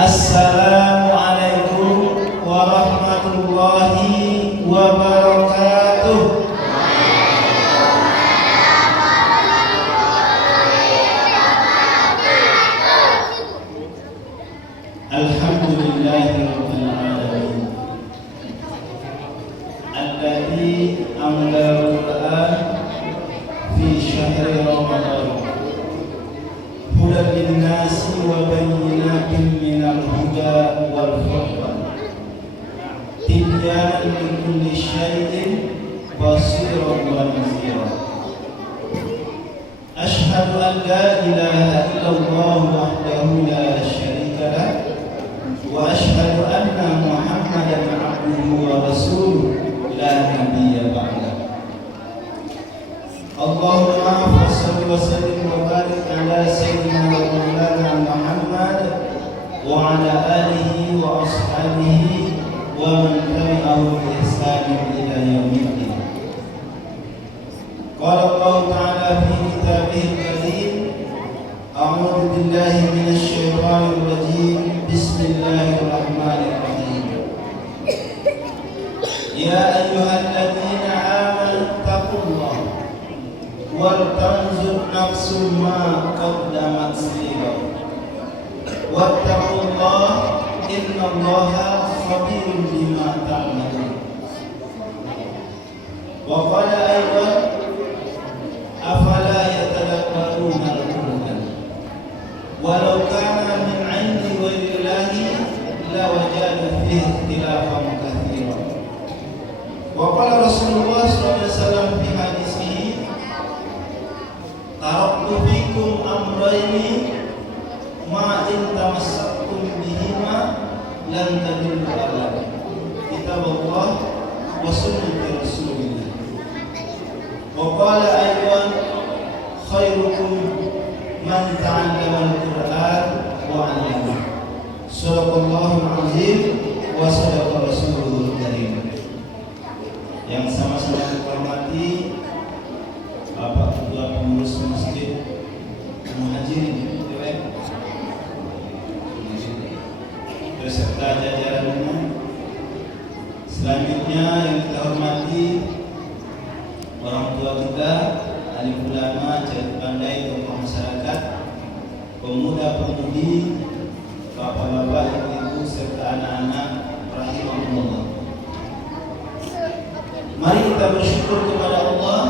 Assalamualaikum warahmatullahi wabarakatuh. Alhamdulillahirabbil alamin. Alladzi anzala al-Qur'an fi syahri Ramadan. Hudan lin-nasi wa bayyinatin minal huda wal furqan. Tibyanan likulli syai'in basiran wa nadhira. Asyhadu an la ilaha illallah wahdahu la syarika lah wa asyhadu anna Muhammadan abduhu wa rasuluh la nabiyya ba'dah. Allahumma shalli wa sallim wa barik ala sayyidina wa maulana Muhammad wa ala alihi wa ashabihi wa man tabi'ahu bi ihsan ila yaumiddin. Qala Allah ta'ala fi kitabihil karim, a'udzu billahi minasy syaithanir rajim. Bismillahirrahmanirrahim. Ya ayyuhalladzina amanu taqullaha wal tanzur nafsum ma qaddamat lighad wattaqullaha innallaha khabirun bima ta'malun. Wa qala aydan afala yatadabbaruna al-Qur'an walau kana min 'indi ghayrillahi lawajadu fihi ikhtilafan katsiran. Wa qala Rasulullah sallallahu alaihi wasallam fi hadisihi, taraktu fikum amrayni ma in tamassaktum bihima lan tadillu abadan, kitabullah wa sunnati rasulillah. Wa qala aydan khairukum man ta'allama al-Qur'an wa 'allamahu. Shadaqallahul azim wa shadaqa rasuluhul karim. Yang sama-sama dihormati Bapak Ketua Pengurus Masjid Muhajirin beserta jajarannya. Selanjutnya yang kita hormati orang tua kita, alim ulama, cahaya pandai, tokoh masyarakat, pemuda-pemudi, bapak-bapak, ibu-ibu serta anak-anak rahimahumullah. Mari kita bersyukur kepada Allah.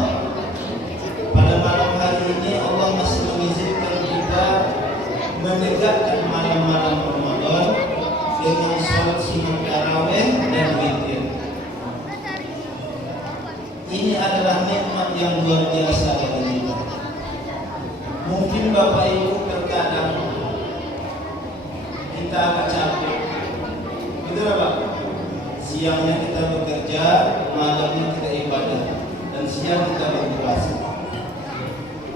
Pada malam hari ini Allah masih mengizinkan kita mendekatkan malam-malam Ramadan dengan sholat sunat tarawih dan witir. Ini adalah nikmat yang luar biasa bagi kita. Mungkin Bapak Ibu terkadang kita agak capek, betul Pak? Siangnya kita bekerja, malamnya kita ibadah, dan siang kita berpuasa.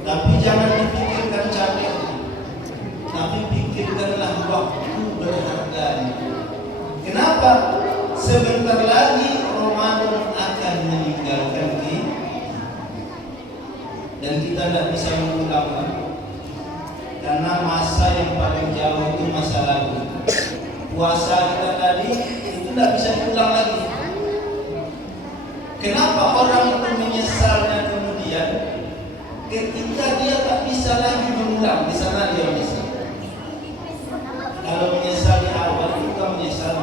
Tapi jangan dipikirkan capek, tapi pikirkanlah waktu berharga. Kenapa? Sebentar lagi Ramadan akan meninggalkan kita, dan kita tidak bisa mengulang, karena masa yang paling jauh itu masa lalu. Puasa kita tadi itu tidak bisa diulang lagi. Kenapa orang itu menyesalnya kemudian? Ketika dia tak bisa lagi mengulang, di sana dia bisa. Kalau menyesal di awal itu kan menyesal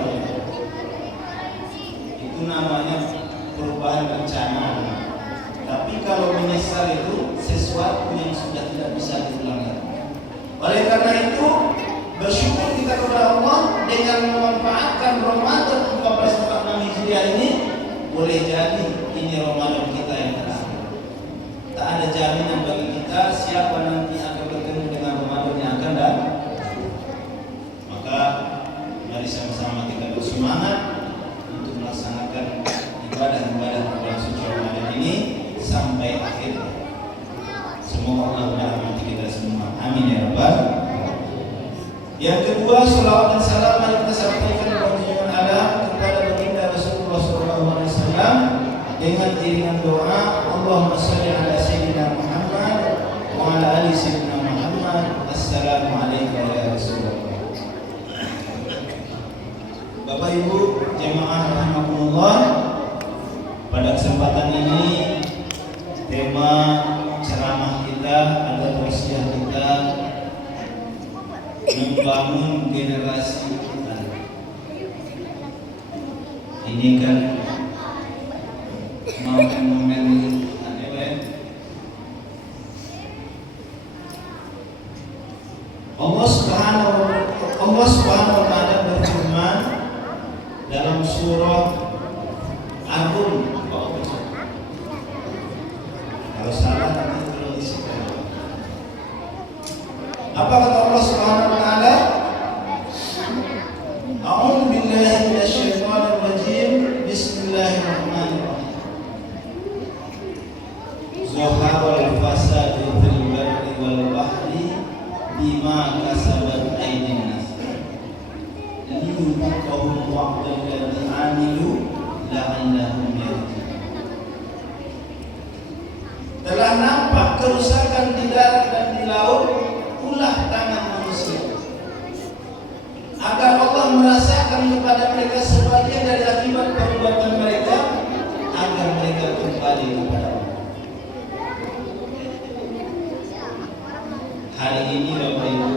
itu namanya perubahan rencana. Tapi kalau menyesal itu sesuatu yang sudah tidak bisa diulang lagi. Oleh karena itu bersyukur kita kepada Allah dengan memanfaatkan Ramadan 1446 Hijriah ini. Boleh jadi ini Ramadan kita yang terakhir. Tak ada jaminan bagi kita siapa nanti akan bertemu dengan Ramadan yang akan datang. Maka mari sama-sama kita bersemangat untuk melaksanakan ibadah-ibadah bulan suci Ramadan ini sampai akhir. Semoga Allah merahmati kita semua. Amin ya rabbal. Yang kedua, salawat dan salam mari kita sampaikan kepada junjungan alam kepada baginda Rasulullah SAW dengan iringan doa, Allahumma shalli ala sayyidina Muhammad wa ala ali sayyidina Muhammad. Assalamualaikum ya Rasulullah. Bapak Ibu jemaah rahimakumullah, pada kesempatan ini tema ceramah kita atau tausiah kita membangun generasi kita. Ini kan momen Allah Subhanahu wa taala berfirman dalam surah Ar-Rum. Kalau salah nanti perlu disiapkan. Apa kata Allah Subhanahu wa taala? A'udzu billahi minasyaitonir rajim. Bismillahirrahmanirrahim. Zaharal fasadu fil barri wal bahri bima kasabat aydin nas. Liyuqahum wa'dal ladzi 'amilu la'allahum yarji'un. Telah nampak kerusakan di darat dan di laut, ulah tangan manusia, agar Allah merasakan kepada mereka sebagian dari akibat perbuatan mereka, agar mereka kembali kepada Allah. Hari ini Bapak Ibu,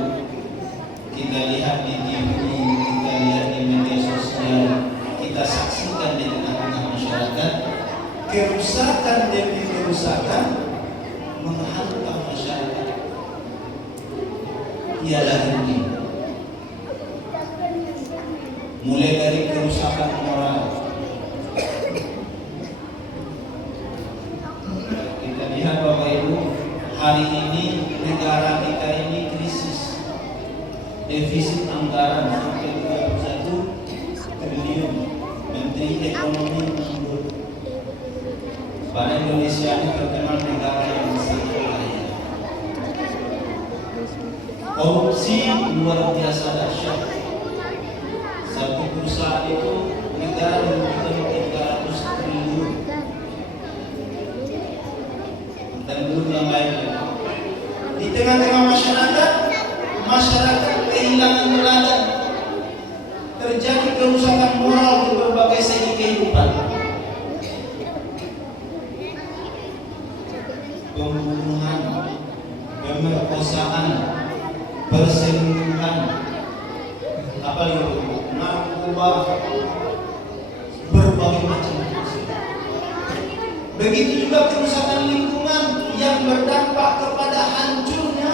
kita lihat di TV, kita lihat di media sosial, kita saksikan di tengah-tengah masyarakat, kerusakan demi kerusakan menghantam masyarakat. Ialah henti. Mulai dari kerusakan moral. Kita lihat Bapak Ibu, hari ini negara kita ini krisis, defisit anggaran sampai 31 triliun. Menteri Ekonomi menyebut bahwa Indonesia ini terkenal negara yang kaya. Korupsi luar biasa dahsyat. Satu perusahaan itu negara merugikan 300 triliun. Dan belum yang lainnya. Di tengah-tengah masyarakat kehilangan teladan, terjadi kerusakan moral di berbagai segi kehidupan, pembunuhan, pemerkosaan, perselingkuhan, narkoba, berbagai macam. Begitu juga kerusakan lingkungan yang berdampak kepada hancurnya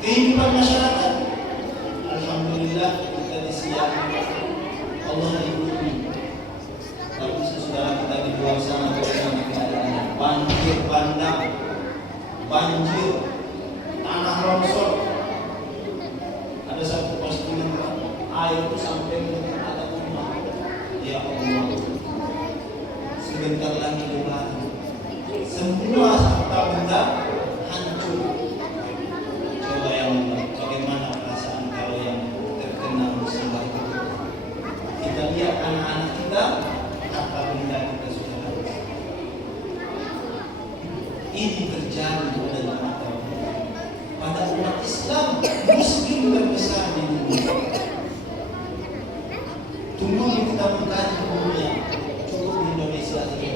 kehidupan masyarakat. Alhamdulillah kita disiapkan Allah di bumi. Tapi sesudah kita di luar sana bagaimana keadaannya? Banjir bandang, banjir, tanah longsor. Ada satu postingan air itu sampai ke atap rumah. Ya Allah, sebentar lagi lebaran, semua harta benda hancur. Coba yang bagaimana perasaan kalau yang terkena musibah itu? Kita lihat anak-anak kita, harta benda kita sudah habis. Ini terjadi pada umat Islam Muslim terbesar di dunia. Tunggu kita mengkaji dunia, cukup di Indonesia saja.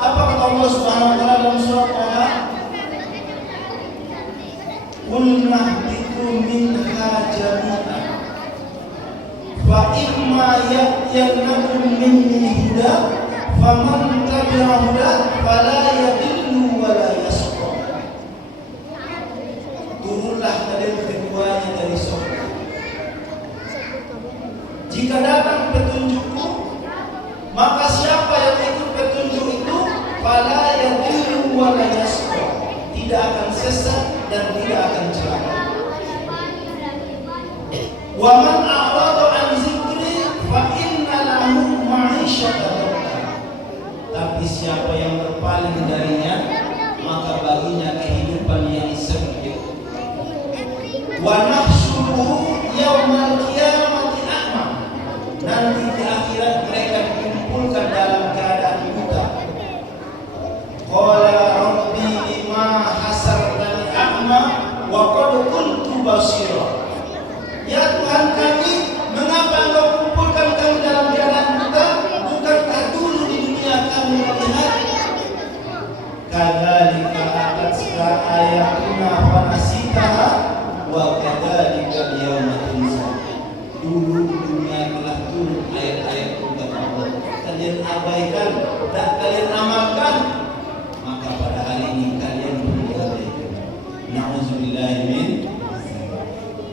Apa kata Allah Subhanahu wa taala dalam surah Taha? Qul nahbitu minha jami'an fa imma ya'tiyannakum minni huda faman tabi'a huda fala yadillu wa la yashqa. Turunlah kalian keduanya dari surga. Jika datang petunjukku, maka siapa yang ikut petunjuk itu, fala yadillu wa la yashqa, tidak akan sesat dan tidak akan celaka. Wa man a'rada an zikri fa inna lahu ma'isyatan dhanka. Tapi siapa yang berpaling darinya, maka baginya kehidupan yang sempit. Wa nahsyuruhu yaumal qiyamati a'ma. Nanti di akhirat mereka dikumpulkan dalam keadaan buta. Qala rabbi lima hasartani a'ma wa qad kuntu basira. Ya Tuhan,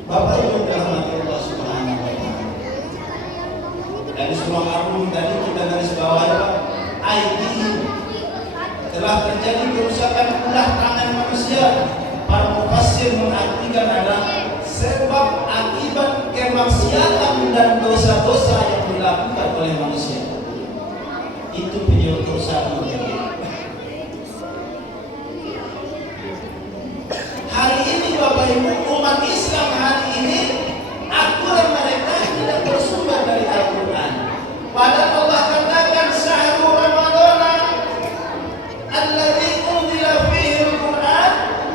Bapak Ibu dirahmati Allah Subhanahu wa taala. Dan surah Al-Rum tadi kita garis bawahi aidihim, telah terjadi kerusakan ulah tangan manusia. Para mufassir mengartikan adalah sebab akibat kemaksiatan dan dosa-dosa yang dilakukan oleh manusia. Itu penyebab kerusakan. Hari ini Bapak Ibu, umat Islam hari ini aturan mereka tidak bersumber dari Al-Quran. Padahal Allah katakan syahrul Ramadan alladzi unzila fihi al-Quran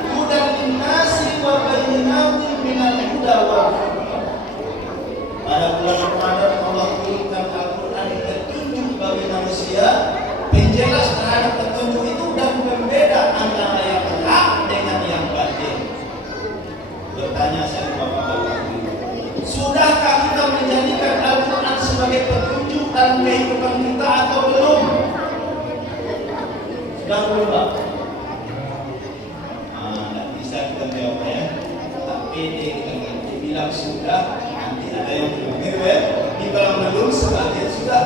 hudan lin-nasi wa bayyinatin minal huda wal furqan. Pada bulan Ramadan Allah turunkan Al-Quran petunjuk bagi manusia, penjelas terhadap petunjuk itu dan pembeda antara yang hak dengan yang batil. Bertanya saya Bapak-bapak, sudahkah kita menjadikan Al-Quran sebagai petunjuk dalam kehidupan kita atau belum? Sudah belum, Pak? Tidak bisa kita jawab ya. Tapi kita bilang sudah, nanti ada yang belum ya. Dibilang belum, sebagian sudah.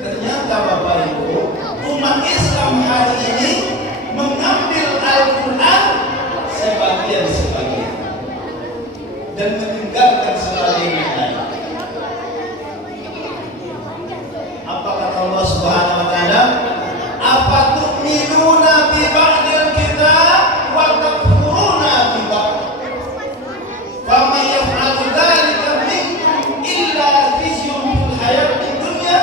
Ternyata Bapak Ibu, umat Islam hari ini mengambil Al-Quran sebagian dan meninggalkan sebagian yang lain. Apa kata Allah Subhanahu wa taala? Apa tu'minuna bi ba'dil kitab wa takfuruna bi ba'd? Faman yaf'al dzalika minkum illa khizyun fil hayatid dunya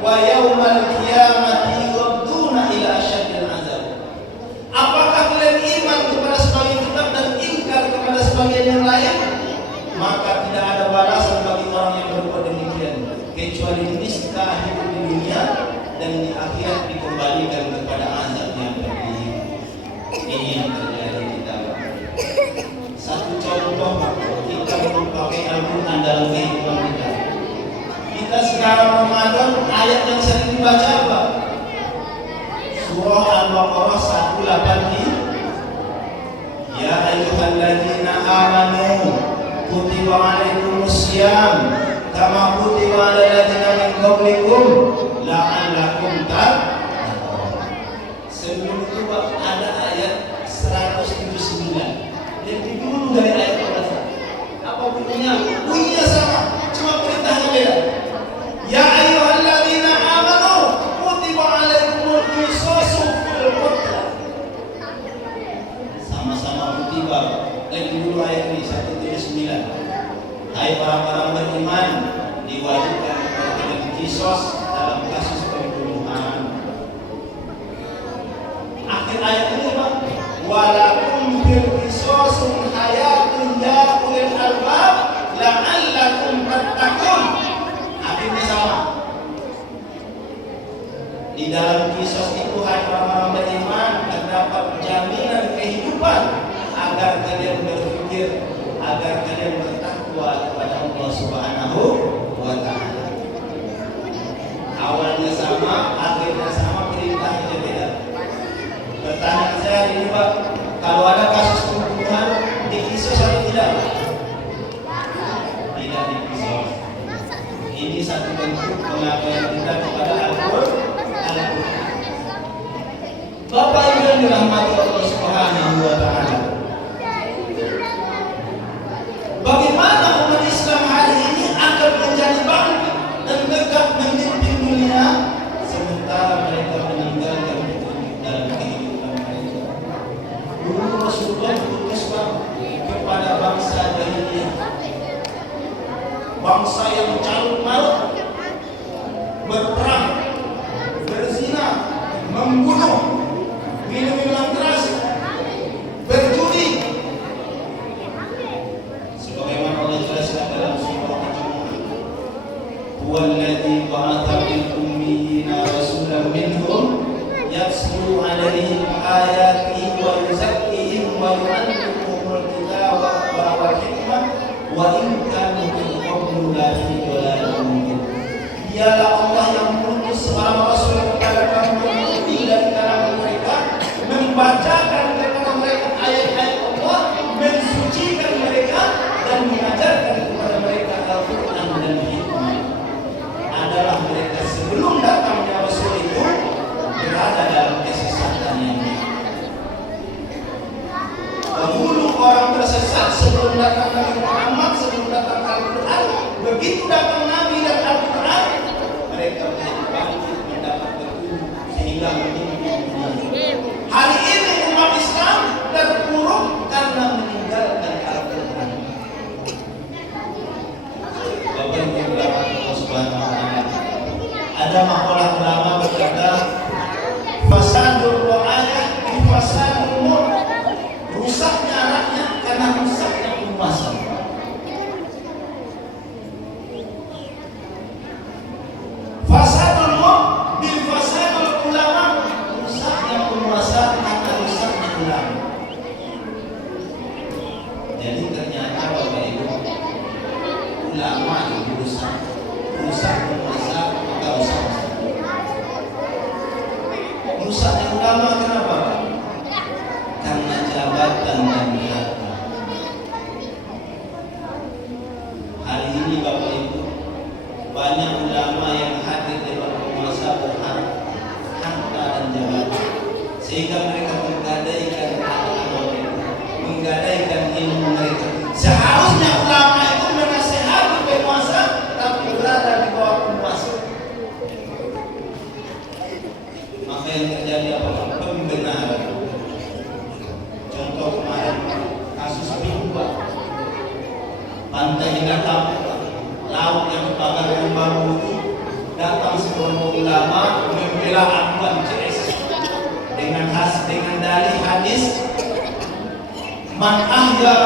wa yaumal qiyamati yuradduna ila asyaddil azab. Apakah kalian iman kepada sebagian kitab dan ingkar kepada sebagian yang lain? Maka tidak ada balasan bagi orang yang berbuat demikian kecuali nista hidup di dunia dan di akhirat dikembalikan kepada azab yang pedih. Ini yang terjadi di dalam. Satu contoh kita memakai Al-Quran dalam kehidupan kita. Kita sekarang Ramadan, ayat yang sering dibaca apa? Surah Al-Baqarah 180. Ya ayyuhalladzina amanu kutiba alaikumusiyam kama kutiba alal ladzina min qablikum la'allakum tattaqun. Sebelum itu ada ayat 179 yang dulu dari ayat pertama. Apa bunyinya? Bunyinya sama, cuma perintahnya beda. Ya ayyuhalladzina amanu kutiba alaikumul qisasu fil qatl. Sama-sama kutiba. Dan dulu ayat ini 179. Hai orang-orang beriman, diwajibkan dengan kisos dalam kasus pembunuhan. Akhir ayat ini Pak, walakum fil qisasun hayatun ya ulil albab la'allakum tattaqun. Akhirnya sama. Di dalam kisos itu hai orang-orang beriman terdapat jaminan kehidupan agar kalian berpikir, agar kalian bertakwa kepada Allah Subhanahu wa taala. Awalnya sama, akhirnya sama, perintahnya beda. Pertanyaan saya ini Pak, kalau ada kasus pembunuhan dikisos atau tidak? Tidak dikisos. Ini satu bentuk pengabaian kita kepada Al-Quran. Bapak Ibu yang dirahmati Allah Subhanahu wa taala. Bagaimana umat Islam hari ini akan menjadi bangkit dan megah memimpin dunia sementara mereka meninggalkan petunjuk dalam kehidupan mereka. Dulu Rasulullah berutus kepada bangsa jahiliyah, bangsa yang carut marut, berperang, berzina, membunuh, minum minuman keras, berjudi. Sebagaimana Allah jelaskan dalam surah Al-Jumu'ah, "Huwallazi ba'atha fil ummiyina rasulan minhum yatlu 'alaihim ayatihi wa yuzakkihim wa yu'allimuhumul kitaba wal hikmah wa in kanu min qablu lafi dhalalin mubin." Dialah Allah yang mengutus seorang rasul kepada kaum mukmin dari kalangan mereka, membacakan kepada mereka ayat-ayat Allah, mensucikan mereka begitu datang Nabi dan Al-Quran, mereka menjadi bangkit mendapat petunjuk sehingga memimpin dunia. Hari ini umat Islam terpuruk karena meninggalkan Al-Quran. Bapak Ibu Allah Subhanahu wa Ta'ala, ada makalah ulama berkata, fasadul ayat di fasadul mulk, rusaknya rakyat karena rusaknya penguasa. Fasadul mulk bil fasadul ulama, rusaknya penguasa karena rusaknya ulama. Jadi ternyata Bapak Ibu, ulama itu rusak penguasa atau rusak. Rusaknya ulama kenapa? Karena jabatan dan harta. Hari ini Bapak Ibu, banyak ulama yang hadir di penguasa berharap harta dan jabatan, sehingga mereka menggadaikan agama mereka, menggadaikan ilmu mereka. Seharusnya ulama itu menasihati penguasa, tapi berada di bawah penguasa. Maka yang terjadi apa? Pembenaran. Contoh kemarin kasus Pimba, pantai datang, laut yang terbakar yang baru itu, datang sekelompok ulama membela Akbar CS dengan dalih hadis man ahya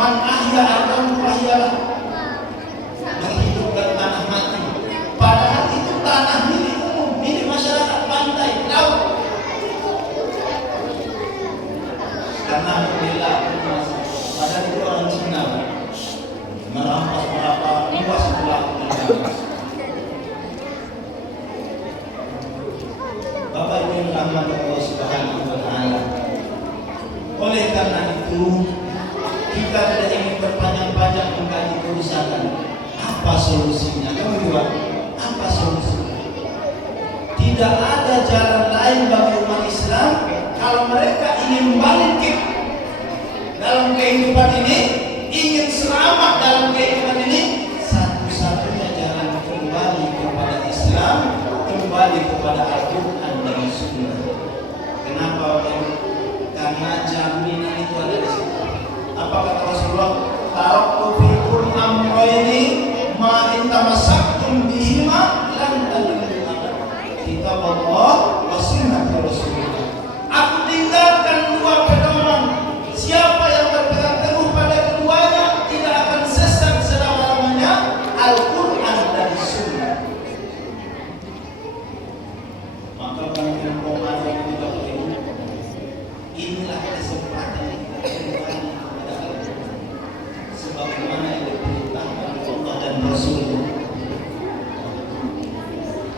akan ahyalah, menghidupkan tanah mati. Padahal itu tanah milik umum, milik masyarakat pantai, laut. Karena membela penguasa, padahal itu orang Cina merampas berapa luas pulau terbatas. Bapak Ibu yang dirahmati Allah Subhanahu wa Ta'ala, oleh karena itu kita tidak ingin berpanjang-panjang mengkaji kerusakan. Apa solusinya? Kedua, apa solusinya? Tidak ada jalan lain bagi umat Islam kalau mereka ingin bangkit dalam kehidupan ini, ingin selamat dalam kehidupan ini. Satu-satunya jalan kembali kepada Islam, kembali kepada Al-Quran dan Sunnah. Kenapa? Karena jaminan itu ada di situ. Apa kata Rasulullah? Taraktu fikum amrayni ma in tamassaktum bihima lan tadillu abad. Kitab Allah wa sunnah Rasulullah. Aku tinggalkan dua pedoman. Siapa yang berpegang teguh pada keduanya tidak akan sesat selama-lamanya, Al-Quran dan Sunnah. Maka mungkin ada yang tidak perlu. Inilah kesempatan kita kembali kepada Allah, sebagaimana yang diperintahkan Allah dan Rasulullah.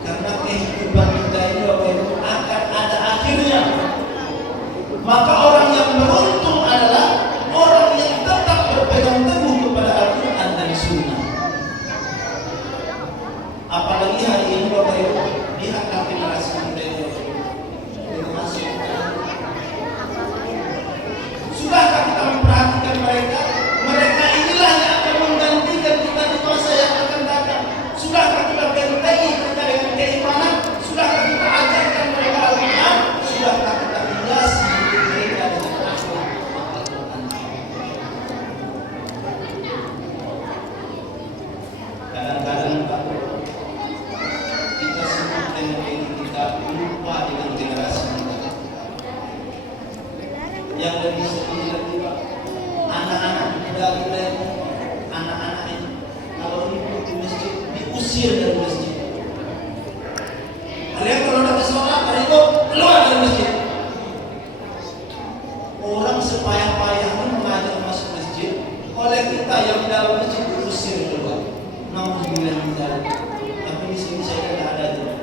Karena kehidupan kita ini akan ada akhirnya. Maka orang yang beruntung adalah orang yang tetap berpegang teguh kepada Al-Quran dan Sunnah. Apalagi hari ini Bapak Ibu, lihatlah generasi muda ini. Sudahkah kita memperhatikan mereka? Mereka inilah yang akan menggantikan kita di masa yang akan datang. Sudahkah kita bentengi mereka dengan keimanan? Sudahkah kita ajarkan mereka Al-Quran? Sudahkah kita hiasi mereka dengan akhlak? Kadang-kadang kita sebut dengan diri kita lupa dengan generasi kita. Yang lebih sedih lagi Pak, anak-anak muda kita, anak-anak ini kalau ikut di masjid diusir dari masjid. Kalian kalau datang sholat hari itu keluar dari masjid. Orang sepayah-payahnya mengajar masuk masjid, oleh kita yang di dalam masjid diusir keluar. Alhamdulillah menjalan. Tapi di sini saya tidak ada itu.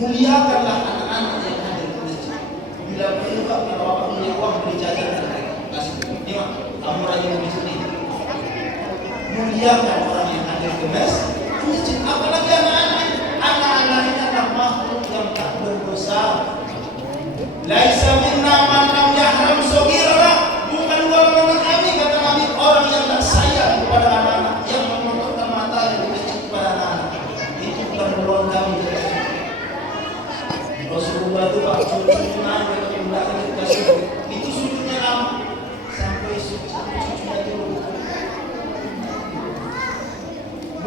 Muliakanlah anak-anak yang ada di masjid. Bila mereka bapak punya uang beli jajan mereka kasih. Ini Pak, kamu rajin di sini. Muliakan orang yang hadir ke masjid. Apalagi anak-anak. Anak-anak ini adalah makhluk yang tak berdosa. Laisa minna man lam yahram saghira. Bukan golongan kami kata Nabi orang yang tak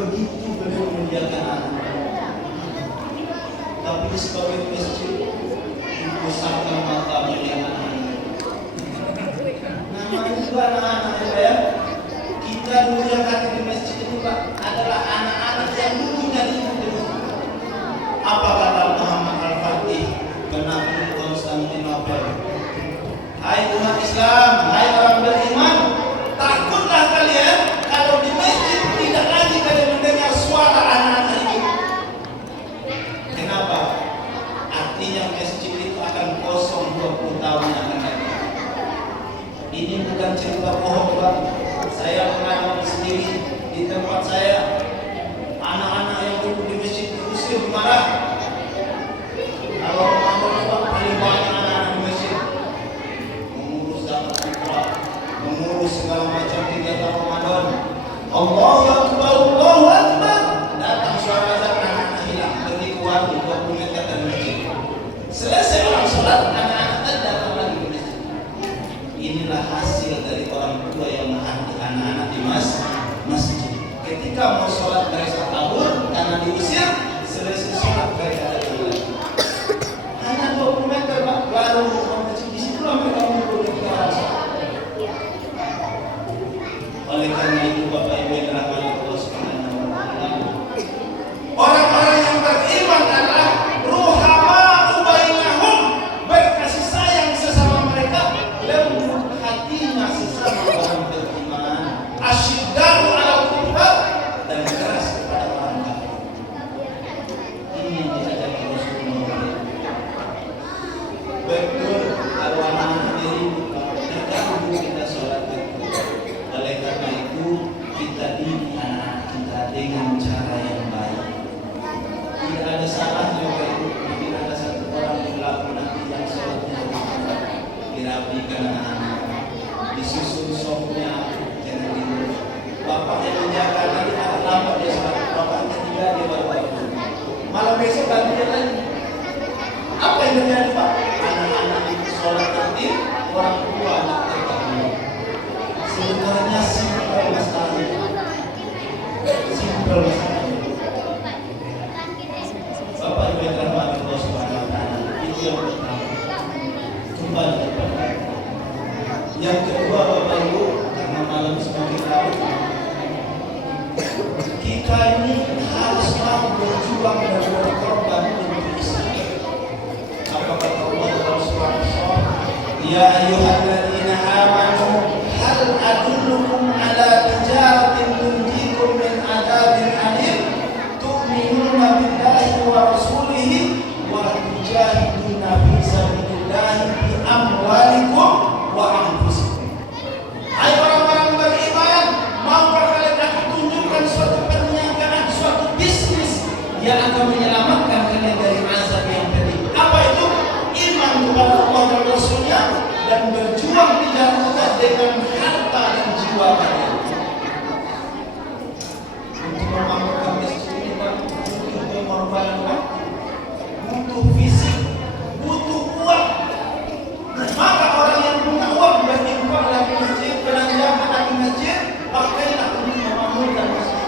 begitu beliau memuliakan anak. Tapi sebagai masjid dibesarkan mata melihat anak-anak. Namanya juga anak-anak ya. Kita dulu yang hadir di masjid itu Pak adalah anak-anak yang dulunya di masjid. Apa kata Muhammad Al-Fatih menakut Konstantinopel? Hai umat Islam, hai orang beriman, takutlah kalian kalau di masjid tidak lagi kalian mendengar suara anak-anak itu. Kenapa? Artinya masjid itu akan kosong 20 tahun yang akan datang. Ini bukan cerita bohong Pak. Saya pengalaman sendiri di tempat saya. Anak-anak yang duduk di masjid diusir marah. Kalau Ramadan Pak paling banyak anak-anak di masjid mengurus zakat fitrah, mengurus segala macam kegiatan Ramadan. Allahu Akbar, Allahu Akbar. Datang suara azan anak-anak hilang pergi ke warung 20 meter dari masjid. Selesai orang sholat, anak-anak datang lagi ke masjid. Inilah hasil dari orang tua yang menghati anak-anak di masjid. Ketika mau sholat mereka kabur karena diusir, selesai sholat mereka datang lagi. Hanya 20 meter Pak, baru masjid di situ mereka mengumpul ketika orang sholat. Oleh karena itu Bapak Ibu yang dirahmati Allah Subhanahu wa taala, orang-orang yang beriman adalah ruhama'u bainahum, berkasih sayang sesama mereka, lembut hatinya sesama orang beriman, asyidda'u 'alal kufar, dan keras kepada orang kafir. Ini yang diajarkan Rasulullah. Betul kalau anak-anak diri terganggu kita sholat betul. Oleh karena itu kita didik anak-anak kita dengan cara yang baik. Tidak ada salahnya Bapak Ibu. Mungkin ada satu orang di belakang nanti yang sholatnya dirapikan anak-anak, disusun sopnya, jangan diurus. Bapak yang menjaga nanti akan lambat dia sholat. Bapak ketiga dia baru baik. Malam besok ganti dia lagi. Apa yang terjadi Pak? Anak-anak itu sholat nanti orang tua anak terganggu. Sebenarnya simpel masalahnya. Simpel masalahnya. Bapak Ibu yang dirahmati Allah Subhanahu wa taala, itu yang pertama. Kembali kepada yang kedua Bapak Ibu, karena malam semakin larut, kita ini harus mau berjuang dan berkorban untuk Islam. Apa kata Allah dalam surah As-Saff? Ya ayyuhalladzina amanu hal adullukum ala tijaratin tunjikum min adzabin alim tu'minuna billahi wa rasulihi wa tujahiduna fi sabilillahi bi amwalikum wa anfusikum. Hai orang-orang beriman, maukah kalian aku tunjukkan suatu perniagaan, suatu bisnis yang akan menyelamatkan kalian dari azab yang pedih. Apa itu? Iman kepada Allah dan Rasulnya dan berjuang di jalan Allah dengan harta dan jiwa kalian. Untuk membangun masjid ini butuh pengorbanan waktu, butuh fisik, butuh uang. Maka orang yang punya uang berinfak lagi masjid, belanjakan lagi masjid, pakailah untuk membangunkan masjid.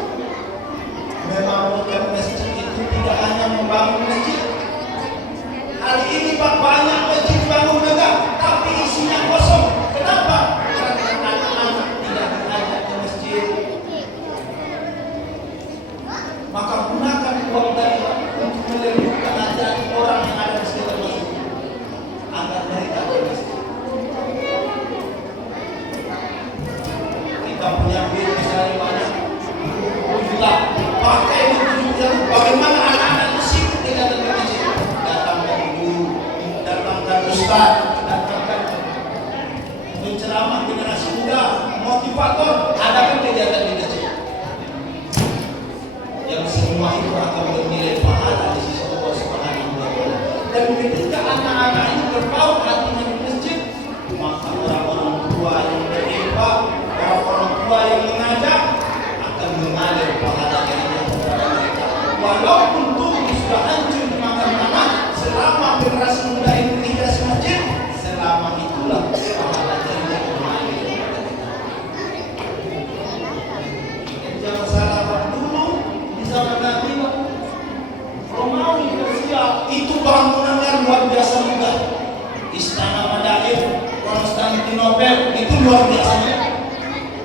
Membangunkan masjid itu tidak hanya membangun masjid. Hari ini Pak banyak masjid bangun megah, tapi isinya kosong. Kenapa? Karena anak-anak tidak diajak ke masjid. Maka gunakan uang tadi untuk melembutkan hati orang yang ada di sekitar masjid agar mereka ke masjid. Kita punya duit misalnya banyak, kita pakai itu. Bagaimana anak-anak itu sibuk dengan masjid? Datangkan guru, datangkan ustaz, datangkan penceramah generasi muda, motivator, adakan kegiatan di masjid. Yang semua itu akan bernilai pahala di sisi Allah Subhanahu wa taala. Dan ketika anak-anak ini terpaut hatinya di masjid, maka orang-orang tua yang berinfak, orang-orang tua yang mengajak akan mengalir pahala dari Allah kepada mereka. Walaupun tubuh sudah hancur dimakan tanah, selama generasi muda ini menghias masjid, selama itulah pahala dari Allah mengalir kepada kita. Jangan salah, dulu Nobel itu luar biasa.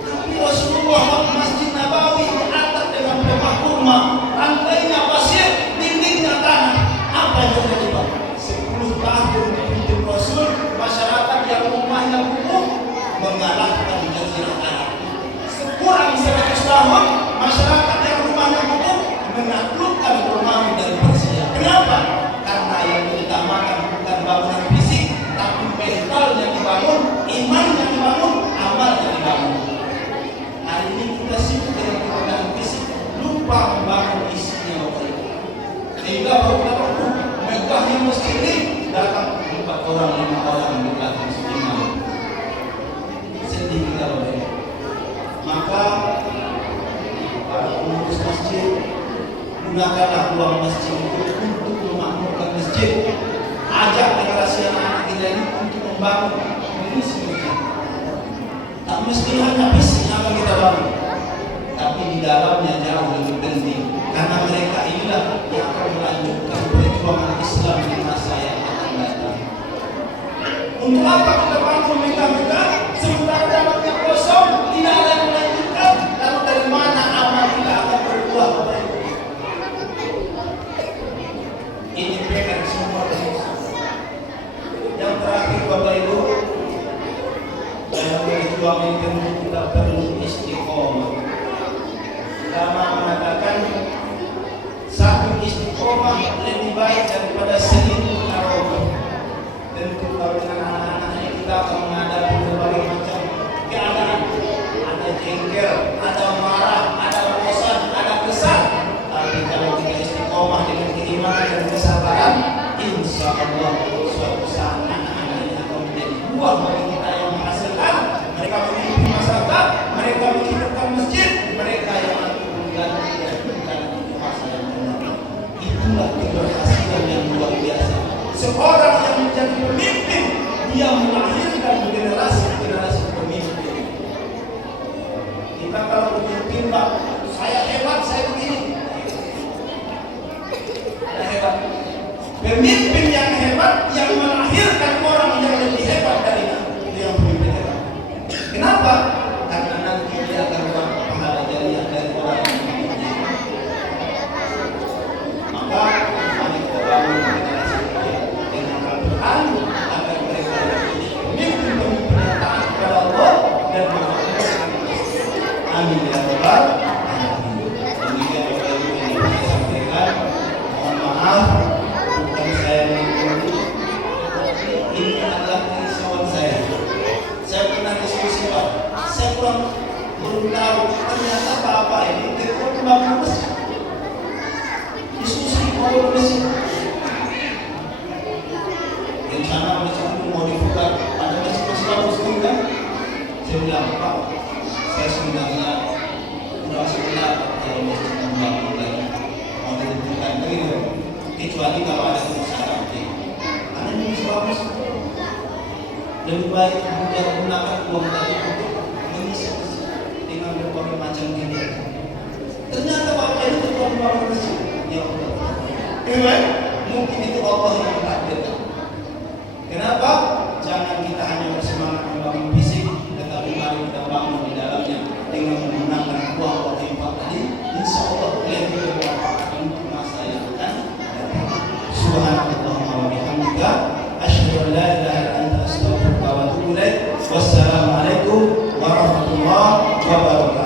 Tapi Rasulullah Masjid Nabawi diatas dengan rumah kurma, lantainya pasir, dindingnya tanah. Apa yang terjadi Pak? 10 tahun dipimpin Rasul, masyarakat yang rumahnya kumuh mengalahkan di Jazirah Arab. Sekurang 100 tahun masyarakat yang rumahnya kumuh menaklukkan Romawi dan Persia. Kenapa? Karena yang diutamakan bukan bangunan fisik, tapi mental yang dibangun, iman yang dibangun, amal yang dibangun. Hari ini kita sibuk dengan bangunan fisik, lupa membangun isinya Bapak Ibu. Sehingga baru kita tahu megahnya masjid ini datang 4 orang, 5 orang di belakang imam. Sedih kita Bapak Ibu. Maka para pengurus masjid, gunakanlah ruang masjid itu untuk memakmurkan masjid. Ajak generasi anak-anak kita ini untuk membangun mengisi masjid. Tak mesti hanya fisik yang akan kita bangun, tapi di dalamnya jauh lebih penting. Karena mereka inilah yang akan melanjutkan perjuangan Islam di masa yang akan datang. Untuk apa kita bangun megah-megah sementara dalamnya kosong, tidak ada yang melanjutkan? Lalu dari mana amal kita akan berbuah? Ini PR semua. Yang terakhir Bapak Ibu, saya berjuang ini tentu kita perlu istiqomah. Ulama mengatakan satu istiqomah lebih baik daripada 1000 aroma. Tentu kalau dengan anak-anaknya kita akan menghadapi berbagai macam keadaan. Ada jengkel, ada marah, ada bosan, ada kesal. Tapi kalau kita istiqomah dengan keimanan dan kesabaran, insya Allah suatu saat anak-anak ini akan menjadi buah bagi kita yang menghasilkan. Mereka memimpin masyarakat, mereka menghidupkan masjid, mereka yang akan mengganti dan masa yang benar. Itulah keberhasilan yang luar biasa. Seorang yang menjadi pemimpin, dia melahirkan generasi pemimpin. Kita kalau pemimpin Pak, saya hebat, saya begini. Ada hebat. Pemimpin yang hebat yang melahirkan orang yang lebih hebat dari yang pemimpin hebat. Kenapa? Karena nanti dia akan dapat pahala jariah dari orang yang memimpinnya. Maka mari kita bangun generasi dengan Al-Quran agar mereka menjadi pemimpin-pemimpin yang taat kepada Allah dan memakmurkan Islam. Amin ya rabbal alamin. Demikian Bapak Ibu yang saya sampaikan. Mohon maaf bukan saya mengikuti. Ini adalah kerisauan saya. Saya pernah diskusi Pak. Saya belum tahu ternyata Bapak ini tekun bangun masjid. Diskusi bangun masjid. Rencana masjid itu mau dibuka. Ada masjid-masjid muslim kan? Saya bilang Pak, saya sebenarnya sudah sebenarnya kalau masjid membangun lagi mau ditentukan begitu. Kecuali kalau ada kerusakan. Karena ini bagus. Lebih baik kita gunakan uang tadi untuk mengisi dengan berbagai macam kegiatan. Ternyata Bapak itu bangun masjid. Ya Allah. Mungkin itu Allah yang mentakdirkan. Kenapa? Jangan kita hanya bersemangat membangun fisik, tetapi mari kita bangun di dalamnya dengan menggunakan uang infak tadi. Insya Allah lebih bermanfaat untuk masa yang akan datang. Subhanallah wa bihamdika, asyhadu an la ilaha illa anta, astaghfiruka wa atubu ilaik. Wassalamualaikum warahmatullahi wabarakatuh.